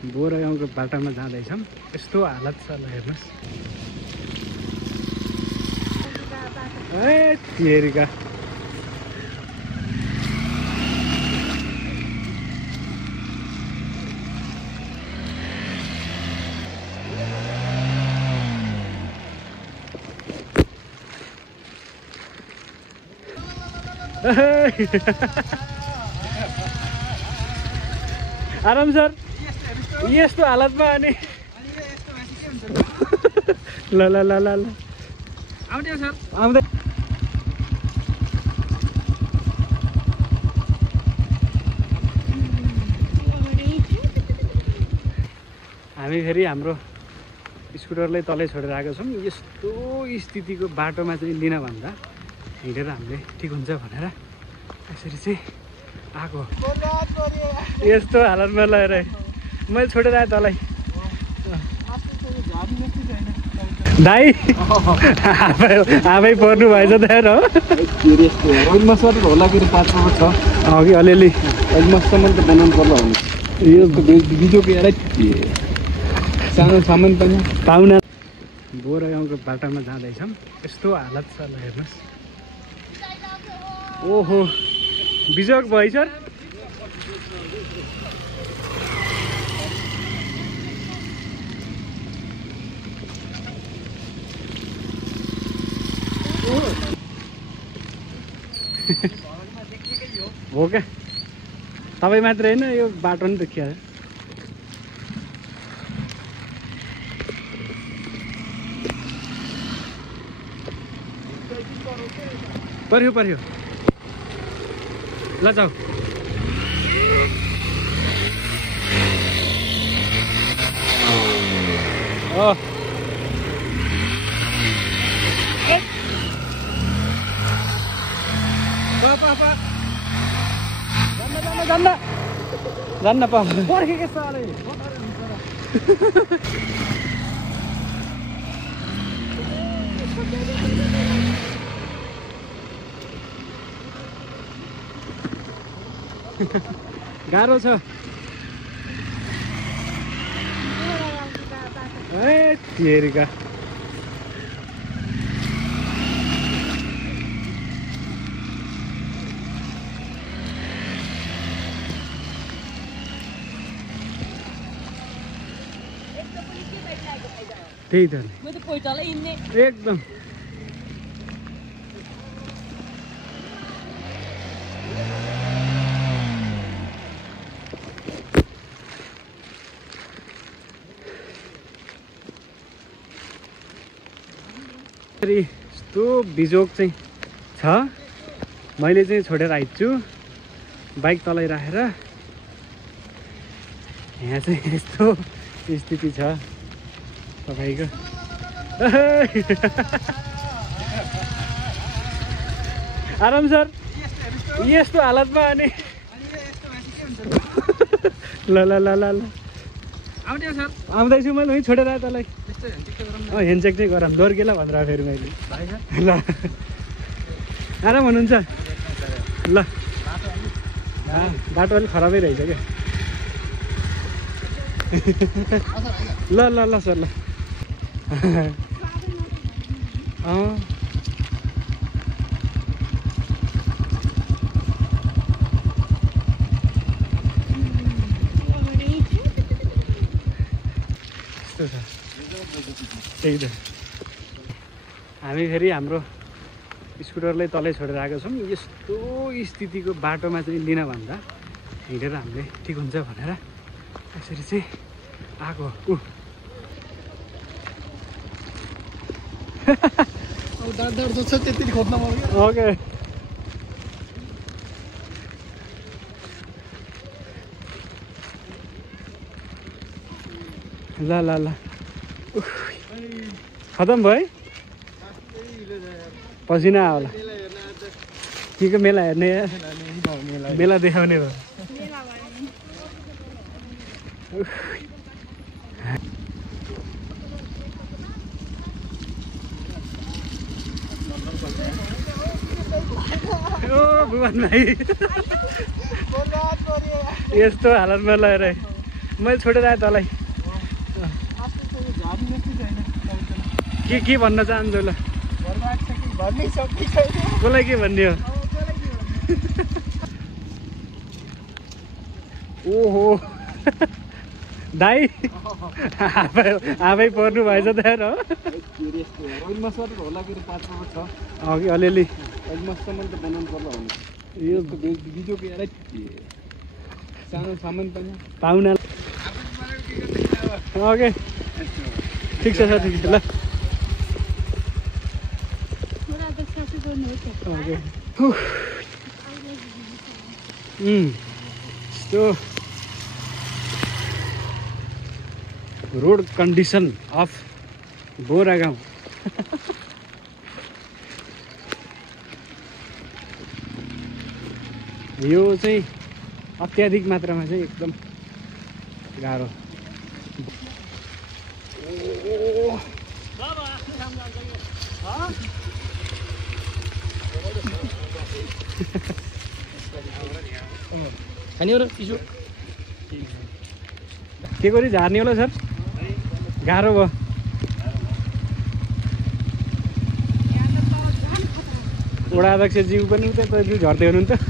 बोरा गाउँको बाटोमा जाँदैछौँ। यस्तो हालत छ ल हेर्नुहोस्। ए तेरिका आराम सर यस्तो हालतमा अनि ल ल ल ल ल आउँदै सर आउँदै। हामी फेरि हाम्रो स्कुटरलाई तलै छोडेर आएको छौँ। यस्तो स्थितिको बाटोमा चाहिँ लिन भन्दा हिँडेर हामीले ठिक हुन्छ भनेर यसरी चाहिँ आएको। यस्तो हालतमा लगेर मैले छोडेर आएँ तँलाई। दाइ आफै पर्नु भएछ त यार हो। होला कि 5 मिनट छ अघि अलिअलि मसम्म त बनाउनु पर्ला हो। यो बिजोको एरै सानो सामान पनि पाहुना बोरा गाउँको बाटोमा जाँदैछौँ। यस्तो हालत छ ल हेर्नुहोस्। ओहो बिजोक भयो सर। हो क्या तपाईँ मात्र होइन यो बाटो नि देखिया पर्यो पर्यो ल जाऊ। जान्न पा पर्खेको साले गाह्रो छ। ए तेरिका त्यही त एकदम यस्तो बिजोक चाहिँ छ। मैले चाहिँ छोडेर आइछु बाइक तलै राखेर। यहाँ चाहिँ यस्तो स्थिति छ तपाईँको। आराम सर यस्तो हालतमा अनि ल ल ल ल ल आउँदैछु मैले वहीँ छोडेर आएँ तँलाई। ह्यान्डसेक चाहिँ गरौँ दोर्केला भनेर फेरि मैले ल आराम हुनुहुन्छ ल। बाटो अलिक खराबै रहेछ क्या। ल ल ल सर ल त्यही त हामी फेरि हाम्रो स्कुटरलाई तलै छोडेर आएको छौँ। यस्तो स्थितिको बाटोमा चाहिँ लिन भन्दा हिँडेर हामीले ठिक हुन्छ भनेर यसरी चाहिँ आएको। ओके ल ल ल खतम भयो पसिना होला के को मेला हेर्ने मेला देखाउने भयो। भुवन भाइ यस्तो हालतमा लगेर मैले छोडेर आएँ तँलाई के भन्न चाहन्छु ल कसलाई के भन्ने हो ओहो दाइ आफै पर्नु भएछ त यार हो अघि अलिअलि यो सानो सामान पनि पाहुना ओके ठिक छ सर ठिक छ ल ओके यस्तो रोड कन्डिसन अफ बोरा गाउँ यो चाहिँ अत्याधिक मात्रामा चाहिँ एकदम गाह्रो खाने हो र चिसो के गरी झार्ने होला सर गाह्रो भयो वडा अध्यक्षज्यू पनि उतै झर्दै हुनुहुन्थ्यो